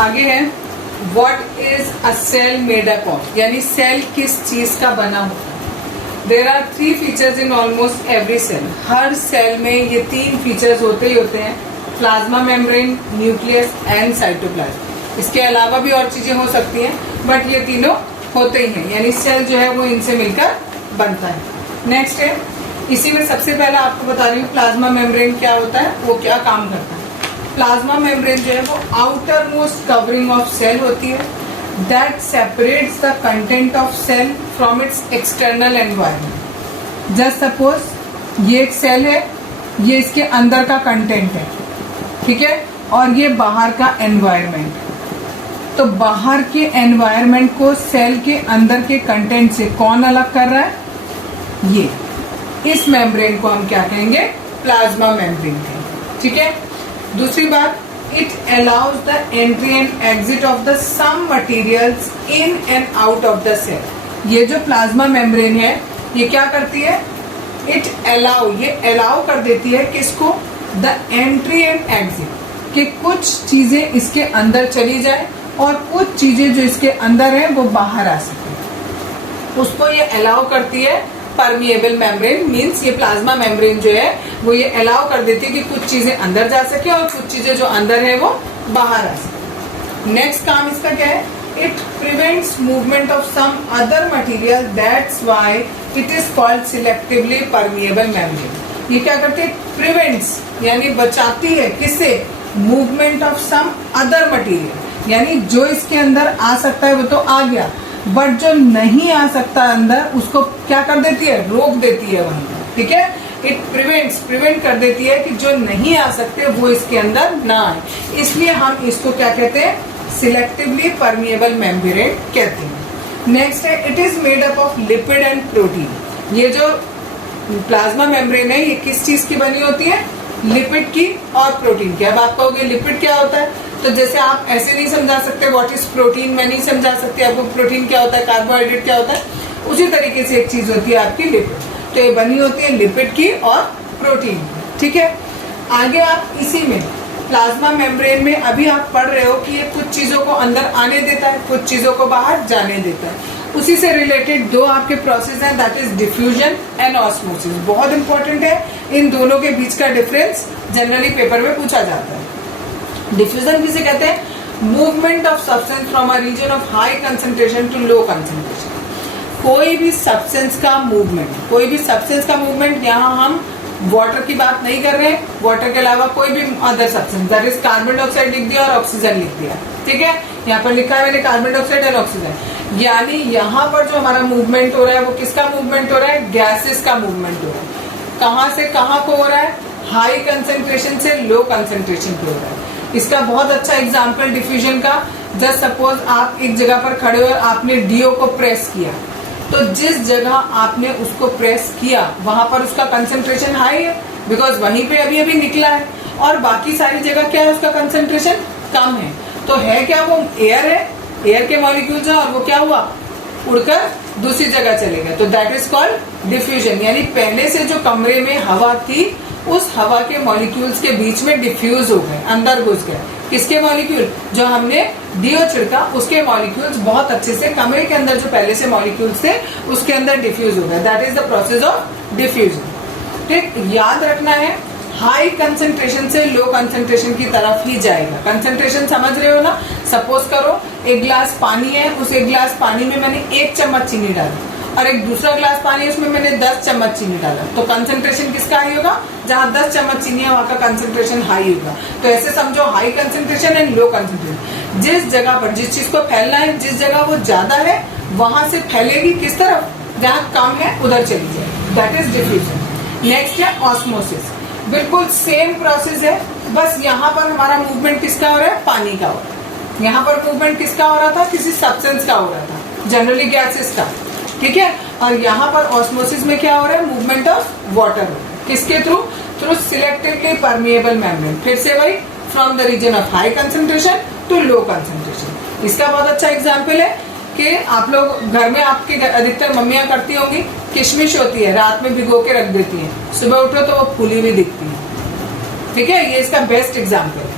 आगे है what is a cell made up of, यानी सेल किस चीज का बना होता है। There are 3 features in almost every cell. हर सेल में ये 3 फीचर्स होते ही होते हैं, plasma membrane, nucleus and cytoplasm. इसके अलावा भी और चीजें हो सकती हैं, बट ये तीनों होते ही हैं, यानी सेल जो है वो इनसे मिलकर बनता है। नेक्स्ट है, इसी में सबसे पहले आपको बता रही हूँ प्लाज्मा मेम्ब्रेन क्या होता है, वो क्या काम करता है। प्लाज्मा मेम्ब्रेन जो है वो outermost covering of cell होती है that separates the content of cell from its external environment. Just suppose ये एक सेल है, ये इसके अंदर का कंटेंट है, ठीक है, और ये बाहर का एनवायरनमेंट। तो बाहर के एनवायरनमेंट को सेल के अंदर के कंटेंट से कौन अलग कर रहा है, ये। इस मेम्ब्रेन को हम क्या कहेंगे, प्लाज्मा मेम्ब्रेन कहेंगे, ठीक है। दूसरी बात, it allows the entry and exit of the some materials in and out of the cell. ये जो प्लाज्मा मेम्ब्रेन है ये क्या करती है, इट अलाउ, ये अलाउ कर देती है किसको, द एंट्री एंड एग्जिट, कि कुछ चीजें इसके अंदर चली जाए और कुछ चीजें जो इसके अंदर है वो बाहर आ सके, उसको ये अलाउ करती है। परमिएबल मेम्ब्रेन मींस ये प्लाज्मा मेम्ब्रेन जो है वो ये अलाउ कर देती है कि कुछ चीजें अंदर जा सके और कुछ चीजें जो अंदर है वो बाहर आ सके। नेक्स्ट काम इसका क्या है, it prevents movement of some other material, that's why it is called selectively permeable membrane. ये क्या करती है, प्रिवेंट्स यानी बचाती है, किससे, movement of some other material, यानी जो इसके अंदर आ सकता है वो तो आ गया, बट जो नहीं आ सकता अंदर उसको क्या कर देती है, रोक देती है वहीं, ठीक है। इट प्रिवेंट्स, प्रिवेंट कर देती है कि जो नहीं आ सकते वो इसके अंदर ना आए, इसलिए हम इसको क्या कहते हैं, सिलेक्टिवली परमिएबल मेम्ब्रेन कहते हैं। नेक्स्ट है, it is made up of lipid and protein. ये जो प्लाज्मा मेम्ब्रेन है ये किस चीज की बनी होती है, लिपिड की और प्रोटीन की। अब आप कहोगे लिपिड क्या होता है, तो जैसे आप ऐसे नहीं समझा सकते व्हाट इज प्रोटीन, मैं नहीं समझा सकती आपको प्रोटीन क्या होता है, कार्बोहाइड्रेट क्या होता है, उसी तरीके से एक चीज होती है आपकी लिपिड। तो ये बनी होती है लिपिड की और प्रोटीन, ठीक है। आगे आप इसी में प्लाज्मा मेम्ब्रेन में अभी आप पढ़ रहे हो कि ये कुछ चीजों को अंदर आने देता है, कुछ चीजों को बाहर जाने देता है। उसी से रिलेटेड 2 आपके प्रोसेस हैं, that is diffusion and osmosis. बहुत इंपॉर्टेंट है, इन दोनों के बीच का डिफरेंस जनरली पेपर में पूछा जाता है। डिफ्यूजन किसे कहते हैं, movement of substance from a region of high concentration to low concentration. कोई भी सब्सटेंस का मूवमेंट, कोई भी सब्सटेंस का मूवमेंट, यहाँ हम वाटर की बात नहीं कर रहे हैं, वाटर के अलावा कोई भी other substance, that is carbon dioxide लिख दिया और ऑक्सीजन लिख दिया, ठीक है। यहाँ पर लिखा है मैंने कार्बन डाइऑक्साइड और ऑक्सीजन, यानी यहाँ पर जो हमारा मूवमेंट हो रहा है वो किसका मूवमेंट हो रहा है, गैसेस का मूवमेंट हो रहा है। कहाँ से कहाँ को हो रहा है, हाई कंसेंट्रेशन से लो कंसेंट्रेशन पे हो रहा है। इसका बहुत अच्छा एग्जाम्पल डिफ्यूजन का, जस्ट सपोज आप एक जगह पर खड़े हो और आपने डीओ को प्रेस किया, तो जिस जगह आपने उसको प्रेस किया वहां पर उसका कंसेंट्रेशन हाई है, बिकॉज वहीं पे अभी अभी निकला है, और बाकी सारी जगह क्या है, उसका कंसेंट्रेशन कम है। तो है क्या, वो एयर है, एयर के मॉलिक्यूल्स है, और वो क्या हुआ, उड़कर दूसरी जगह चले गए। तो दैट इज कॉल्ड डिफ्यूजन, यानी पहले से जो कमरे में हवा थी उस हवा के मॉलिक्यूल्स के बीच में डिफ्यूज हो गए, अंदर घुस गए। किसके मॉलिक्यूल, जो हमने डीओ छिड़का उसके मॉलिक्यूल्स बहुत अच्छे से कमरे के अंदर जो पहले से मॉलिक्यूल्स थे उसके अंदर डिफ्यूज हो गए। That is the process of diffusion, ठीक। याद रखना है, हाई कंसेंट्रेशन से लो कंसेंट्रेशन की तरफ ही जाएगा। कंसेंट्रेशन समझ रहे हो ना, सपोज करो एक गिलास पानी है, उस एक गिलास पानी में मैंने 1 चम्मच चीनी डाली और एक दूसरा गिलास पानी है उसमें मैंने 10 चम्मच चीनी डाला, तो कंसेंट्रेशन किसका हाई होगा, जहां 10 चम्मच चीनी है वहां का कंसेंट्रेशन हाई होगा। तो ऐसे समझो high concentration and low concentration, जिस जगह पर जिस चीज को फैलना है, जिस जगह वो ज्यादा है वहां से फैलेगी किस तरफ, जहां कम है उधर चली जाए, दैट इज डिफ्यूजन। नेक्स्ट है ऑस्मोसिस, बिल्कुल सेम प्रोसेस है, बस यहाँ पर हमारा मूवमेंट किसका हो रहा है, पानी का हो रहा है। यहाँ पर मूवमेंट किसका हो रहा था, किसी सब्सटेंस का हो रहा था, जनरली गैसेस का, ठीक है। और यहाँ पर ऑस्मोसिस में क्या हो रहा है, मूवमेंट ऑफ वाटर, किसके through, through selectively permeable membrane. फिर से वही, from the region of high concentration to low concentration. इसका बहुत अच्छा एग्जाम्पल है कि आप लोग घर में, आपके अधिकतर मम्मियां करती होंगी, किशमिश होती है, रात में भिगो के रख देती है, सुबह उठो तो वो फूली हुई दिखती है, ठीक है। ये इसका बेस्ट एग्जाम्पल है।